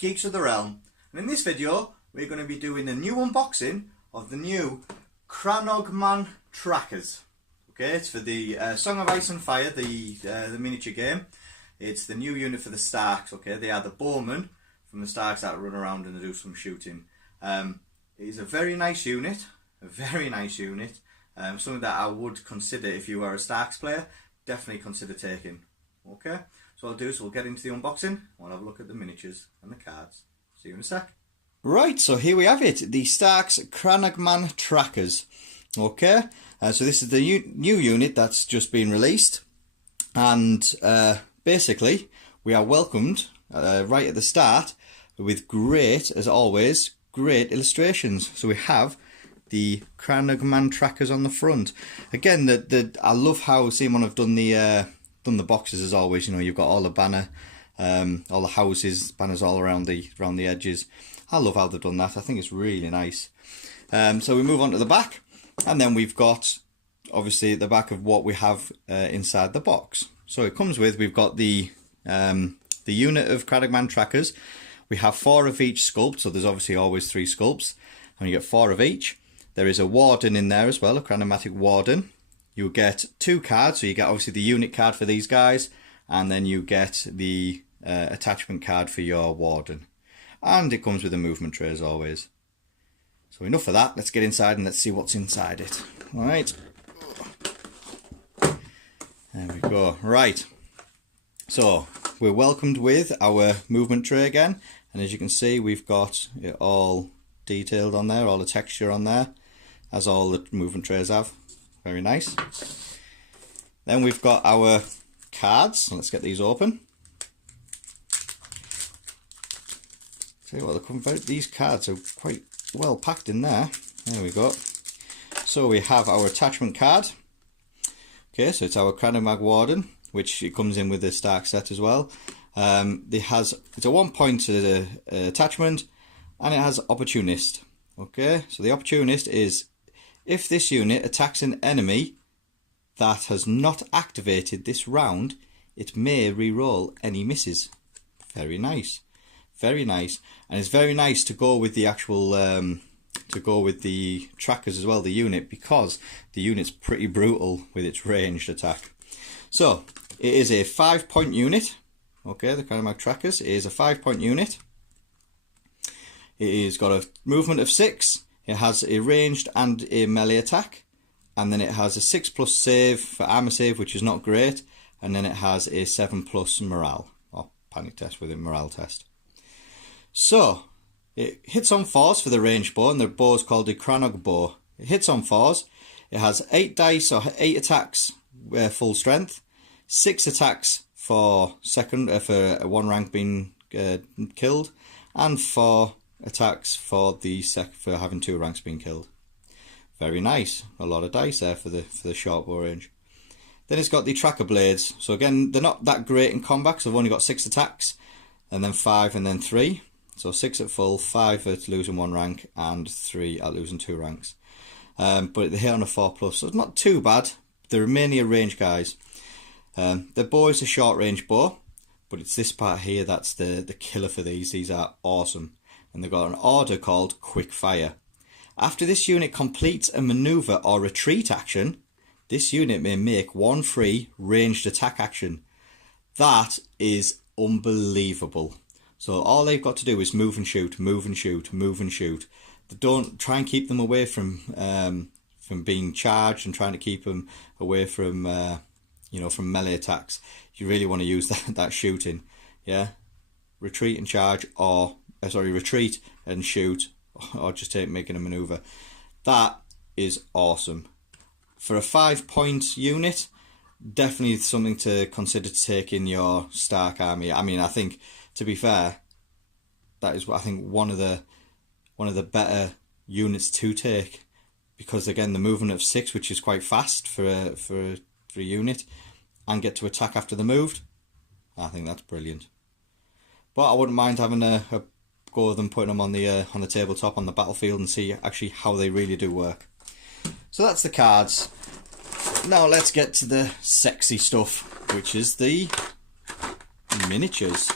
Geeks of the Realm, and in this video we're going to be doing a new unboxing of the new Crannogmen trackers. Okay, it's for the Song of Ice and Fire, the miniature game. It's the new unit for the Starks. Okay, they are the bowmen from the Starks that run around and do some shooting. It is a very nice unit, something that I would consider, if you are a Starks player, definitely consider taking. Okay, so what I'll do is we'll get into the unboxing and we'll have a look at the miniatures and the cards. See you in a sec. Right, so here we have it, the Starks Crannogmen trackers. Okay, so this is the new unit that's just been released, and basically we are welcomed right at the start with great, as always, great illustrations. So we have the Crannogmen trackers on the front. Again, I love how, seeing when I've done the boxes, as always, you know, you've got all the banner, all the houses, banners all around the edges. I love how they've done that. I think it's really nice. So we move on to the back, and then we've got obviously the back of what we have inside the box. So it comes with, we've got the unit of Crannogmen trackers. We have 4 of each sculpt, so there's obviously always 3 sculpts, and you get 4 of each. There is a warden in there as well, a Crannogmatic warden. You get 2 cards, so you get obviously the unit card for these guys, and then you get the attachment card for your warden. And it comes with a movement tray as always. So enough of that, let's get inside and let's see what's inside it. Alright. There we go. Right. So we're welcomed with our movement tray again, and as you can see, we've got it all detailed on there, all the texture on there, as all the movement trays have. Very nice. Then we've got our cards. Let's get these open. Tell you what, these cards are quite well packed in there. There we go. So we have our attachment card. Okay, so it's our Crannogmatic warden, which it comes in with the Stark set as well. It's a 1-point attachment, and it has opportunist. Okay, so the opportunist is, if this unit attacks an enemy that has not activated this round, it may re-roll any misses. Very nice, very nice, and it's very nice to go with the actual with the trackers as well, the unit, because the unit's pretty brutal with its ranged attack. So it is a 5-point unit. Okay, the Crannogmatic trackers is a 5-point unit. It has got a movement of 6. It has a ranged and a melee attack, and then it has a 6+ save for armor save, which is not great, and then it has a 7+ morale, or panic test with a morale test. So it hits on 4s for the ranged bow, and the bow is called a Crannog bow. It hits on 4s. It has 8 dice, or 8 attacks full strength, 6 attacks for for 1 rank being killed, and 4 attacks for for having 2 ranks being killed. Very nice. A lot of dice there for the short bow range. Then it's got the tracker blades. So again, they're not that great in combat, because they've only got 6 attacks, and then 5, and then 3. So 6 at full, 5 at losing 1 rank, and 3 at losing 2 ranks. But they hit on a 4+, so it's not too bad. They're mainly a range guys. The bow is a short range bow, but it's this part here that's the killer for these. These are awesome. And they've got an order called Quick Fire. After this unit completes a maneuver or retreat action, this unit may make 1 free ranged attack action. That is unbelievable. So all they've got to do is move and shoot, move and shoot, move and shoot. They don't try and keep them away from being charged, and trying to keep them away from from melee attacks. You really want to use that shooting, yeah. Retreat and charge, or retreat and shoot, or just making a maneuver. That is awesome. For a 5-point unit, definitely something to consider to take in your Stark army. I mean, I think, to be fair, that is, I think, one of the better units to take, because again, the movement of 6, which is quite fast for a unit, and get to attack after the moved. I think that's brilliant. But I wouldn't mind having a go of them, putting them on the tabletop on the battlefield, and see actually how they really do work. So that's the cards. Now let's get to the sexy stuff, which is the miniatures.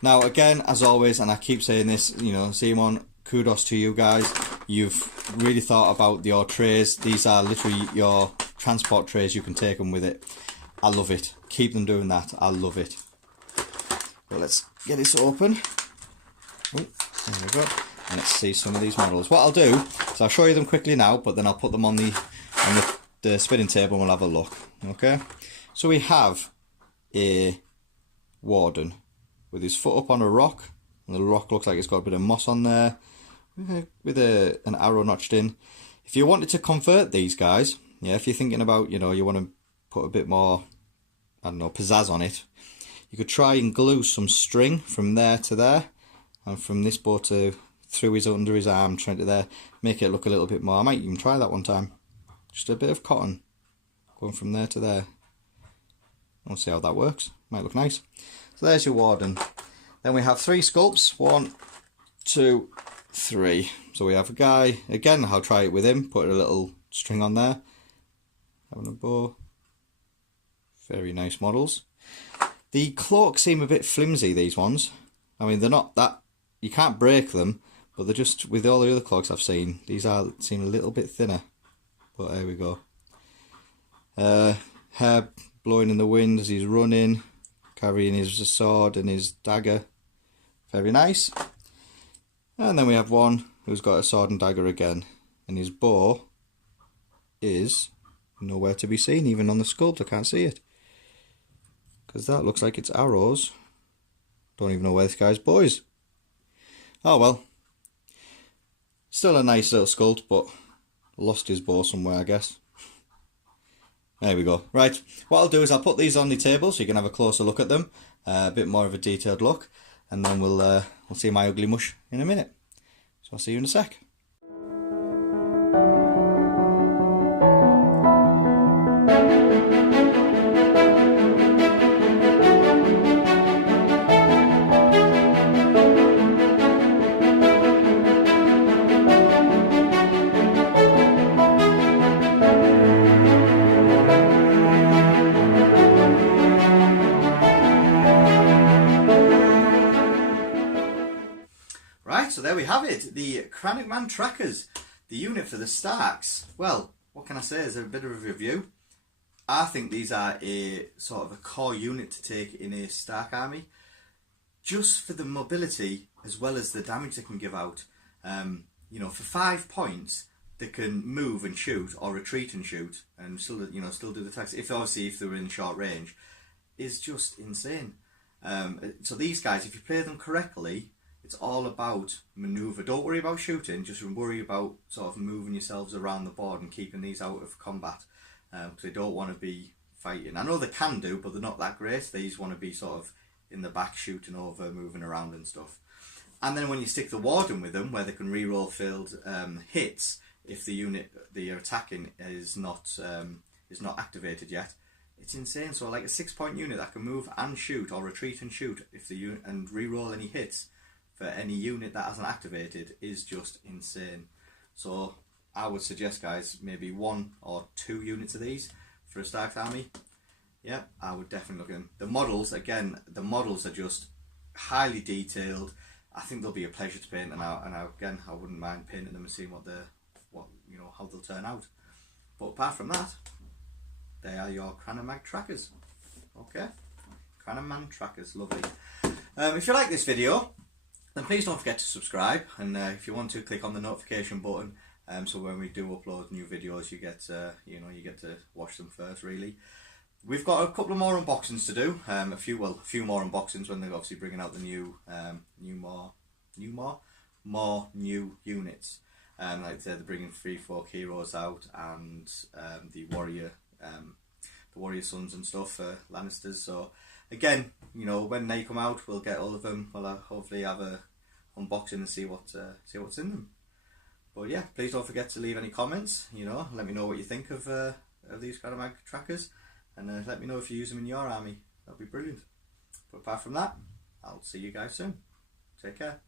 Now again, as always, and I keep saying this, you know, Simon, kudos to you guys. You've really thought about your trays. These are literally your transport trays. You can take them with it. I love it. Keep them doing that. I love it. Well, let's get this open. Oh, there we go. And let's see some of these models. What I'll do is I'll show you them quickly now, but then I'll put them on the spinning table and we'll have a look. Okay. So we have a warden with his foot up on a rock, and the rock looks like it's got a bit of moss on there, with an arrow notched in. If you wanted to convert these guys, yeah, if you're thinking about, you know, you want to put a bit more, I don't know, pizzazz on it, you could try and glue some string from there to there, and from this bow to through under his arm, trying to there, make it look a little bit more. I might even try that one time. Just a bit of cotton going from there to there. We'll see how that works. Might look nice. So there's your warden. Then we have 3 sculpts. 1, 2, 3. So we have a guy. Again, I'll try it with him. Put a little string on there. Having a bow. Very nice models. The cloaks seem a bit flimsy, these ones. I mean, they're not that... You can't break them, but they're just... With all the other cloaks I've seen, these seem a little bit thinner. But there we go. Hair blowing in the wind as he's running, carrying his sword and his dagger. Very nice. And then we have one who's got a sword and dagger again, and his bow is nowhere to be seen, even on the sculpt. I can't see it because that looks like it's arrows. Don't even know where this guy's bow is. Oh well, still a nice little sculpt, but lost his bow somewhere, I guess. There we go. Right, what I'll do is I'll put these on the table so you can have a closer look at them, a bit more of a detailed look, and then we'll see my ugly mush in a minute. So I'll see you in a sec. So there we have it, the Crannogmen trackers, the unit for the Starks. Well, what can I say, as a bit of a review, I think these are a sort of a core unit to take in a Stark army, just for the mobility as well as the damage they can give out. You know, for 5 points they can move and shoot, or retreat and shoot, and still, you know, still do the attacks. If they're in short range, is just insane. So these guys, if you play them correctly, it's all about manoeuvre. Don't worry about shooting, just worry about sort of moving yourselves around the board and keeping these out of combat, because they don't want to be fighting. I know they can do, but they're not that great. These want to be sort of in the back, shooting over, moving around and stuff. And then when you stick the warden with them, where they can reroll failed hits if the unit they're attacking is not activated yet, it's insane. So like a 6-point unit that can move and shoot, or retreat and shoot if the unit, and reroll any hits for any unit that hasn't activated, is just insane. So I would suggest, guys, maybe 1 or 2 units of these for a Stark army. Yeah, I would definitely look at them. The models, again, the models are just highly detailed. I think they'll be a pleasure to paint, and again, I wouldn't mind painting them and seeing how they'll turn out. But apart from that, they are your Crannogmen trackers. Okay, Crannogmen trackers, lovely. If you like this video, then please don't forget to subscribe, and if you want to, click on the notification button, so when we do upload new videos, you get to watch them first. Really, we've got a couple of more unboxings to do. A few more unboxings when they're obviously bringing out the more new units. Like I said, they're bringing 3-4 heroes out, and the warrior sons and stuff for Lannisters. So again, you know, when they come out, we'll get all of them. We'll hopefully have a unboxing and see what's in them. But yeah, please don't forget to leave any comments. You know, let me know what you think of these Crannogmen trackers, and let me know if you use them in your army. That'd be brilliant. But apart from that, I'll see you guys soon. Take care.